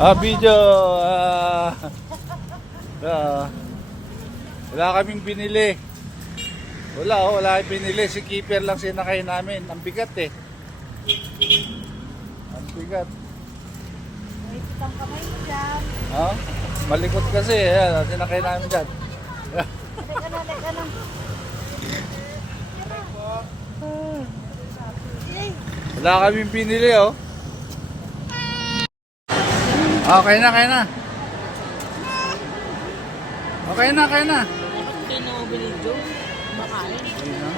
Video. Ah, wala kaming binili. Wala kaming binili. Si keeper lang sinakay namin. Ang bigat eh. Ang bigat. May itang kamay mo dyan. Ha? Malikot kasi. Ayan, sinakay namin dyan. Teka na. Wala kaming binili oh. Okay na. Okay na. Hindi na mo binidyo. Kumakain. Okay na.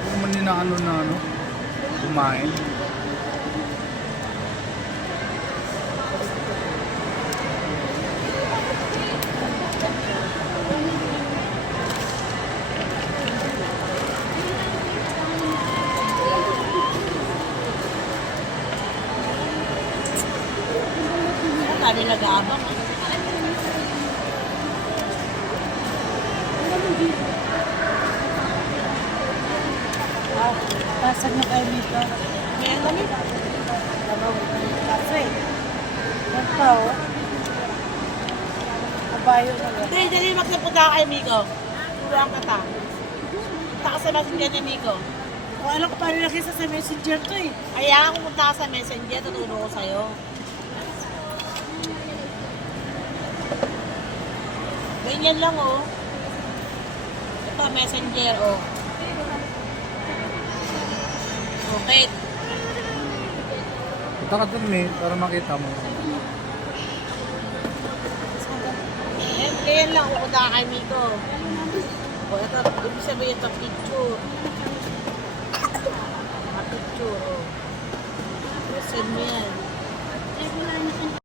Hindi naman ninaano na ano. Kumain. Kami nag-aabang. Pasan niyo kayo dito. May ano nito? Kasi, nagpa o. Kabayo na lang. Dali, magsapunta kayo, Miko. Turuan ka ta. Punta ka sa messenger ni Miko. Alam ko paano nakisa sa messenger to eh. Kaya kung punta ka sa messenger, tuturo ko sa'yo. Ganyan lang oh. Ito, messenger oh. Okay. Punta ka dun eh, para makita mo. Ganyan lang, pupunta ka kay Miko. O, ito, ibig sabihin ito, picture. Mga picture, oh. Send mo yan.